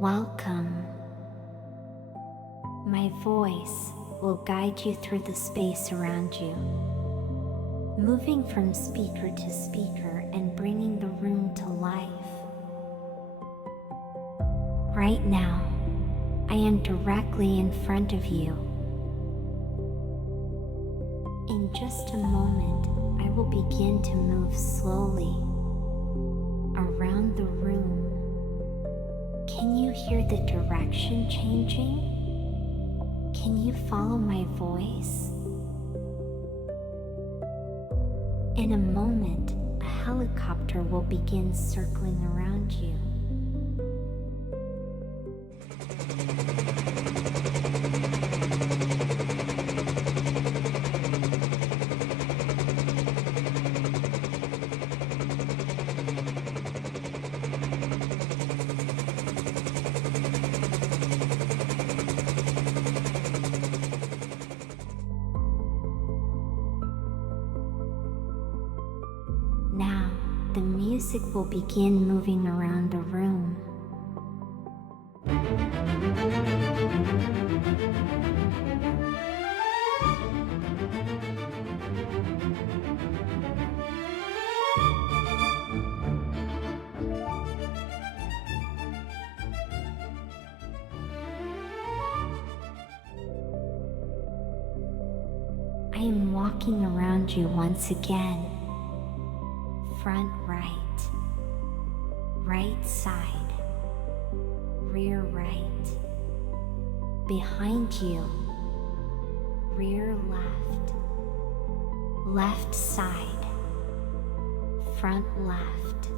Welcome. My voice will guide you through the space around you, moving from speaker to speaker and bringing the room to life. Right now, I am directly in front of you. In just a moment, I will begin to move slowly around the room. Can you hear the direction changing? Can you follow my voice? In a moment, a helicopter will begin circling around you. Now, the music will begin moving around the room. I am walking around you once again. Front right, right side, rear right, behind you, rear left, left side, front left,